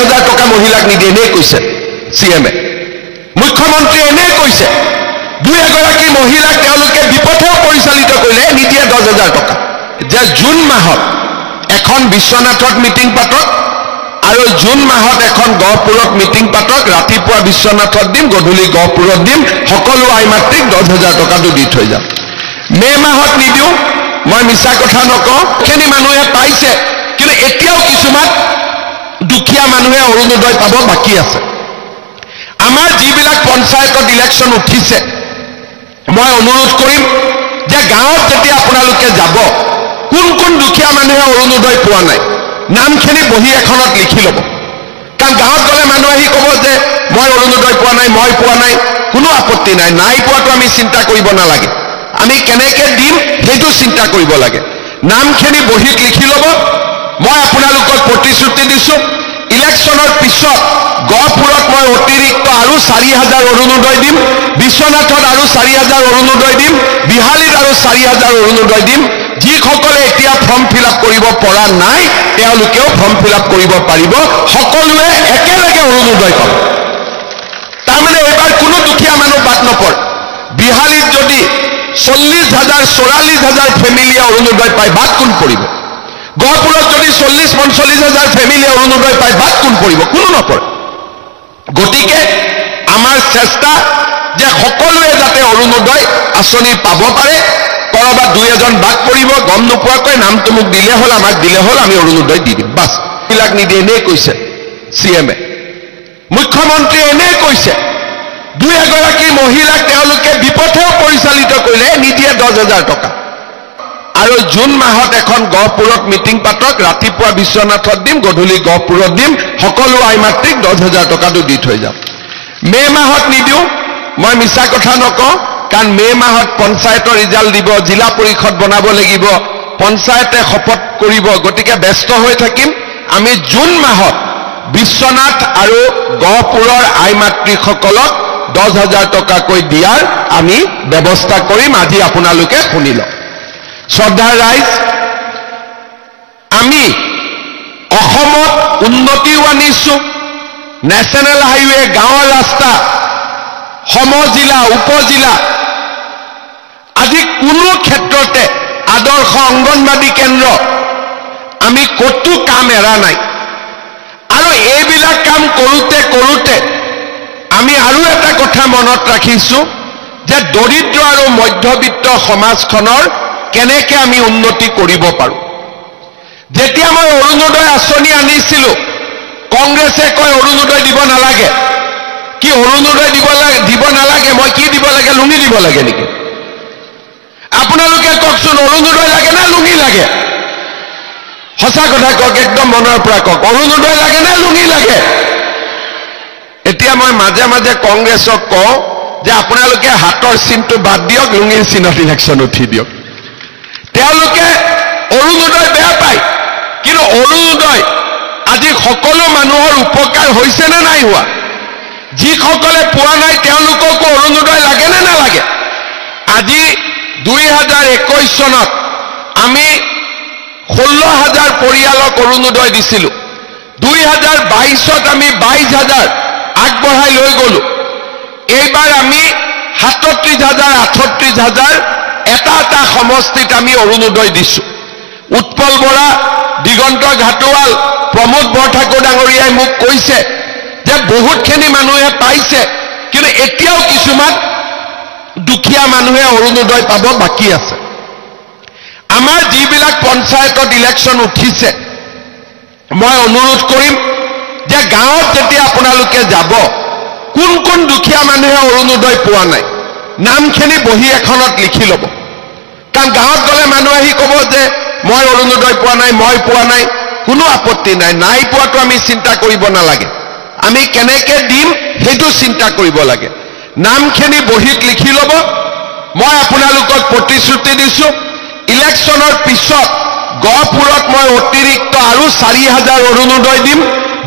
10,000 টকা মহিলাক নিদিয়ে এনে কৈছে সিএমএ মুখ্যমন্ত্ৰী এনে কৈছে দুই এগৰাকী মহিলাক তেওঁলোকে বিপথেও পৰিচালিত কৰিলে নিদিয়ে 10,000 টকা যে জুন মাহত এখন বিশ্বনাথত মিটিং পাতক আৰু জুন মাহত এখন গহপুৰত মিটিং পাতক ৰাতিপুৱা বিশ্বনাথত দিম গধূলি গহপুৰত দিম সকলো আইমাতৃক 10,000 টকাটো দি থৈ যাম মে মাহত নিদিও মই মিছা কথা নকওঁ খেনি মানুহে পাইছে কিন্তু এতিয়াও কিছুমান দুখীয়া মানুহে অৰুণোদয় পাব বাকি আছে আমাৰ যিবিলাক পঞ্চায়তত ইলেকশ্যন উঠিছে মই অনুৰোধ কৰিম যে গাঁৱত যেতিয়া আপোনালোকে যাব কোন কোন দুখীয়া মানুহে অৰুণোদয় পোৱা নাই নামখিনি বহি এখনত লিখি ল'ব কাৰণ গাঁৱত গ'লে মানুহ আহি ক'ব যে মই অৰুণোদয় পোৱা নাই মই পোৱা নাই কোনো আপত্তি নাই নাই পোৱাটো আমি চিন্তা কৰিব নালাগে আমি কেনেকৈ দিম সেইটো চিন্তা কৰিব লাগে নামখিনি বহিত লিখি ল'ব মই আপোনালোকক প্ৰতিশ্ৰুতি দিছোঁ ইলেকশ্যনৰ পিছত গহপুৰত মই অতিৰিক্ত আৰু 4,000 অৰুণোদয় দিম বিশ্বনাথত আৰু 4,000 অৰুণোদয় দিম বিহালীত আৰু 4,000 অৰুণোদয় দিম যিসকলে এতিয়া ফৰ্ম ফিল আপ কৰিব পৰা নাই তেওঁলোকেও ফৰ্ম ফিল আপ কৰিব পাৰিব সকলোৱে একেলগে অৰুণোদয় পাব তাৰমানে এইবাৰ কোনো দুখীয়া মানুহ বাদ নপৰে বিহালীত যদি 40,000 44,000 ফেমিলিয়ে অৰুণোদয় পায় বাদ কোন পৰিব গহপুৰত যদি 40-45,000 ফেমিলিয়ে অৰুণোদয় পায় বাদ কোন পৰিব কোনো নপৰে গতিকে আমাৰ চেষ্টা যে সকলোৱে যাতে অৰুণোদয় আঁচনি পাব পাৰে কৰবাত দুই এজন বাদ পৰিব গম নোপোৱাকৈ নামটো মোক দিলে হ'ল আমাক দিলে হ'ল আমি অৰুণোদয় দি দিম বাছ বিলাক নিদিয়ে এনে কৈছে সিএমএ মুখ্যমন্ত্ৰী এনে কৈছে দুই এগৰাকী মহিলাক তেওঁলোকে বিপথেও পৰিচালিত কৰিলে নিদিয়ে 10,000 টকা আৰু জুন মাহত এখন গহপুৰত মিটিং পাতক ৰাতিপুৱা বিশ্বনাথত দিম গধূলি গহপুৰত দিম সকলো আইমাতৃক 10,000 টকাটো দি থৈ যাম মে মাহত নিদিও মই মিছা কথা নকওঁ কাৰণ মে মাহত পঞ্চায়তৰ ৰিজাল্ট দিব জিলা পৰিষদ বনাব লাগিব পঞ্চায়তে শপত কৰিব গতিকে ব্যস্ত হৈ থাকিম আমি জুন মাহত বিশ্বনাথ আৰু গহপুৰৰ আইমাতৃসকলক 10,000 টকাকৈ দিয়াৰ আমি ব্যৱস্থা কৰিম আজি আপোনালোকে শুনি লওক শ্ৰদ্ধাৰ ৰাইজ আমি অসমত উন্নতিও আনিছোঁ নেশ্যনেল হাইৱে গাঁৱৰ ৰাস্তা সমজিলা উপজিলা আজি কোনো ক্ষেত্ৰতে আদৰ্শ অংগনবাদী কেন্দ্ৰ আমি কতো কাম এৰা নাই আৰু এইবিলাক কাম কৰোঁতে আমি আৰু এটা কথা মনত ৰাখিছোঁ যে দৰিদ্ৰ আৰু মধ্যবিত্ত সমাজখনৰ কেনেকৈ আমি উন্নতি কৰিব পাৰোঁ যেতিয়া মই অৰুণোদয় আঁচনি আনিছিলোঁ কংগ্ৰেছে কয় অৰুণোদয় দিব নালাগে কি অৰুণোদয় দিব নালাগে মই কি দিব লাগে লুঙি দিব লাগে নেকি আপোনালোকে কওকচোন অৰুণোদয় লাগে না লুঙি লাগে সঁচা কথা কওক একদম মনৰ পৰা কওক অৰুণোদয় লাগে না লুঙি লাগে এতিয়া মই মাজে মাজে কংগ্ৰেছক কওঁ যে আপোনালোকে হাতৰ চিনটো বাদ দিয়ক লুঙিৰ চিনত ইলেকশ্যন উঠি দিয়ক তেওঁলোকে অৰুণোদয় বেয়া পায় কিন্তু অৰুণোদয় আজি সকলো মানুহৰ উপকাৰ হৈছে নে নাই হোৱা যিসকলে পোৱা নাই তেওঁলোককো অৰুণোদয় লাগে নে নালাগে আজি 2021 চনত আমি 16,000 পৰিয়ালক অৰুণোদয় দিছিলোঁ 2022ত আমি 22,000 আগবঢ়াই লৈ গ'লো এইবাৰ আমি 37,000 38,000 এটা সমষ্টিত আমি অৰুণোদয় দিছোঁ উৎপল বৰা দিগন্ত ঘাটোৱাল প্ৰমোদ বৰঠাকুৰ ডাঙৰীয়াই মোক কৈছে যে বহুতখিনি মানুহে পাইছে কিন্তু এতিয়াও কিছুমান দুখীয়া মানুহে অৰুণোদয় পাব বাকি আছে আমাৰ যিবিলাক পঞ্চায়তত ইলেকশ্যন উঠিছে মই অনুৰোধ কৰিম যে গাঁৱত যেতিয়া আপোনালোকে যাব কোন কোন দুখীয়া মানুহে অৰুণোদয় পোৱা নাই নামখিনি বহি এখনত লিখি ল'ব কাৰণ গাঁৱত গ'লে মানুহ আহি ক'ব যে মই অৰুণোদয় পোৱা নাই মই পোৱা নাই কোনো আপত্তি নাই নাই পোৱাটো আমি চিন্তা কৰিব নালাগে আমি কেনেকৈ দিম সেইটো চিন্তা কৰিব লাগে নামখিনি বহিত লিখি ল'ব মই আপোনালোকক প্ৰতিশ্ৰুতি দিছোঁ ইলেকশ্যনৰ পিছত গহপুৰত মই অতিৰিক্ত আৰু 4,000 অৰুণোদয় দিম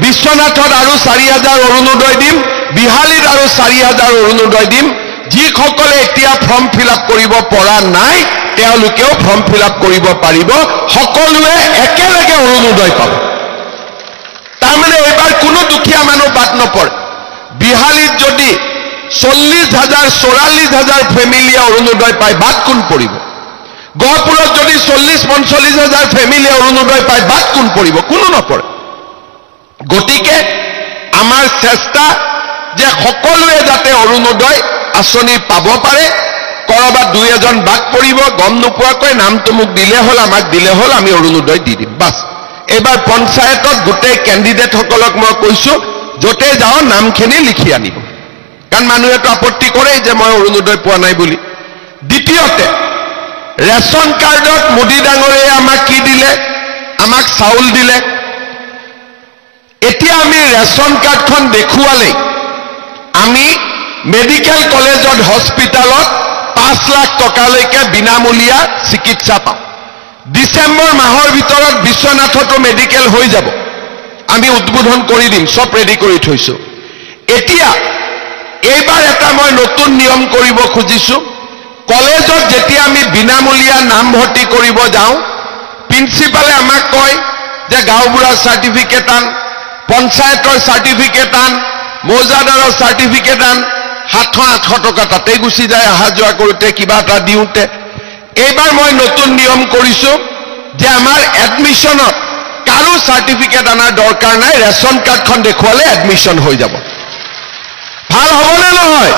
বিশ্বনাথত আৰু 4,000 অৰুণোদয় দিম বিহালীত আৰু 4,000 অৰুণোদয় দিম যিসকলে এতিয়া ফৰ্ম ফিল আপ কৰিব পৰা নাই তেওঁলোকেও ফৰ্ম ফিল আপ কৰিব পাৰিব সকলোৱে একেলগে অৰুণোদয় পাব তাৰমানে এইবাৰ কোনো দুখীয়া মানুহ বাদ নপৰে বিহালীত যদি 40,000 44,000 ফেমিলিয়ে অৰুণোদয় পায় বাদ কোন পৰিব গহপুৰত যদি 40-45,000 ফেমিলিয়ে অৰুণোদয় পায় বাদ কোন পৰিব কোনো নপৰে গতিকে আমাৰ চেষ্টা যে সকলোৱে যাতে অৰুণোদয় আঁচনি পাব পাৰে কৰবাত দুই এজন বাদ পৰিব গম নোপোৱাকৈ নামটো মোক দিলে হ'ল আমাক দিলে হ'ল আমি অৰুণোদয় দি দিম বাস এবাৰ পঞ্চায়তত গোটেই কেণ্ডিডেট সকলক মই কৈছো যতে যাও নামখিনি লিখি আনিব কাৰণ মানুহেতো আপত্তি কৰে যে মই অৰুণোদয় পোৱা নাই বুলি দ্বিতীয়তে ৰেশন কাৰ্ডত মোদী ডাঙৰে আমাক কি দিলে আমাক চাউল দিলে এতিয়া আমি ৰেশন কাৰ্ডখন দেখুৱালে আমি মেডিকেল কলেজত হস্পিটালত 5 লাখ টকালৈকে বিনামূলীয়া চিকিৎসা পাম ডিসেম্বৰ মাহৰ ভিতৰত বিশ্বনাথতো মেডিকেল হৈ যাব আমি উদ্বোধন কৰি দিম সব ৰেডি কৰি থৈছো এতিয়া এইবাৰ এটা মই নতুন নিয়ম কৰিব খুজিছো কলেজত যেতিয়া আমি বিনামূলীয়া নাম ভৰ্তি কৰিব যাওঁ প্ৰিন্সিপালে আমাক কয় যে গাঁওবুঢ়াৰ সাৰ্টিফিকেট আন পঞ্চায়তৰ সাৰ্টিফিকেট আন মৌজাদাৰৰ সাৰ্টিফিকেট আন 700-800 টকা তাতে গুচি যায় আহা যোৱা কৰোতে কিবা এটা দিওঁতে এইবাৰ মই নতুন নিয়ম কৰিছো যে আমাৰ এডমিশনত কাৰো সাৰ্টিফিকেট আনাৰ দৰকাৰ নাই ৰেশন কাৰ্ডখন দেখুৱালে এডমিশন হৈ যাব ভাল হ'বনে নহয়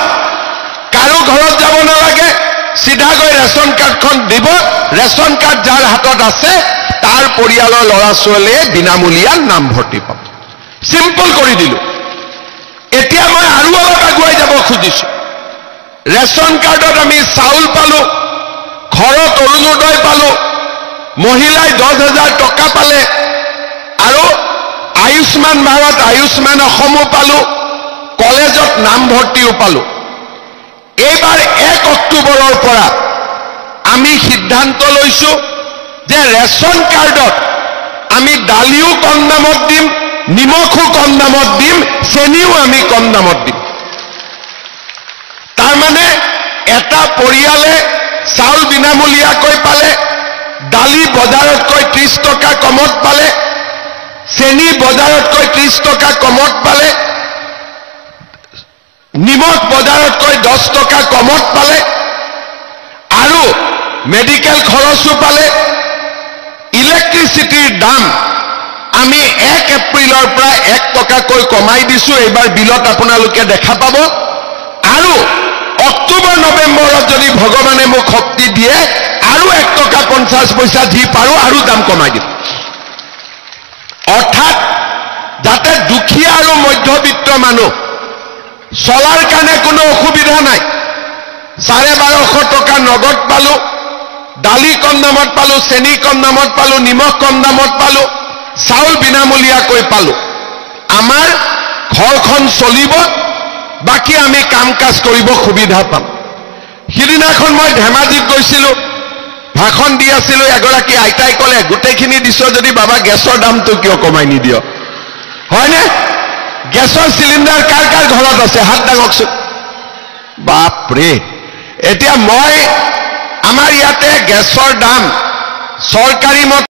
কাৰো ঘৰত যাব নালাগে সিধা গৈ ৰেশন কাৰ্ডখন দিব ৰেশন কাৰ্ড যাৰ হাতত আছে তাৰ পৰিয়ালৰ ল'ৰা ছোৱালীয়ে বিনামূলীয়া নাম ভৰ্তি পাব সিম্পল কৰি দিলো এতিয়া মই আৰু অলপ আগুৱাই যাব খুজিছো ৰেশন কাৰ্ডত আমি চাউল পালো ঘৰত অৰুণোদয় পালো মহিলাই 10,000 টকা পালে আৰু আয়ুষ্মান ভাৰত আয়ুষ্মান অসমো পালো কলেজত নাম ভৰ্তিও পালো এইবাৰ 1 অক্টোবৰৰ পৰা আমি সিদ্ধান্ত লৈছো যে ৰেশন কাৰ্ডত আমি দালিও কম দামত দিম নিমখো কম দামত দিম চেনিও আমি কম দামত দিম তাৰ মানে এটা পৰিয়ালে চাউল বিনামূলীয়াকৈ পালে দালি বজাৰতকৈ 30 টকা কমত পালে চেনি বজাৰতকৈ 30 টকা কমত পালে নিমখ বজাৰতকৈ 10 টকা কমত পালে আৰু মেডিকেল খৰচো পালে ইলেক্ট্ৰিচিটিৰ দাম আমি 1 এপ্ৰিলৰ পৰা 1 টকাকৈ কমাই দিছো এইবাৰ বিলত আপোনালোকে দেখা পাব আৰু অক্টোবৰ নৱেম্বৰত যদি ভগৱানে মোক শক্তি দিয়ে আৰু 1 টকা 50 পইচা দি পাৰো আৰু দাম কমাই দিম অৰ্থাৎ যাতে দুখীয়া আৰু মধ্যবিত্ত মানুহ চলাৰ কাৰণে কোনো অসুবিধা নাই 1250 টকা নগদ পালো দালি কম দামত পালো চেনি কম দামত পালো নিমখ কম দামত পালো চাউল বিনামূলীয়াকৈ পালো আমাৰ ঘৰখন চলিব বাকি আমি কাম কাজ কৰিব সুবিধা পাম হিদিনাখন মই ধেমাজিত গৈছিলো ভাষণ দি আছিলো এগৰাকী আইতাই কলে গোটেইখিনি দিছ যদি বাবা গেছৰ দামটো কিয় কমাই নিদিয় হয়নে গেছৰ সিলিন্ডাৰ কাৰ কাৰ ঘৰত আছে হাত দাঙকচোন বাপৰে এতিয়া মই আমাৰ ইয়াতে গেছৰ দাম চৰকাৰী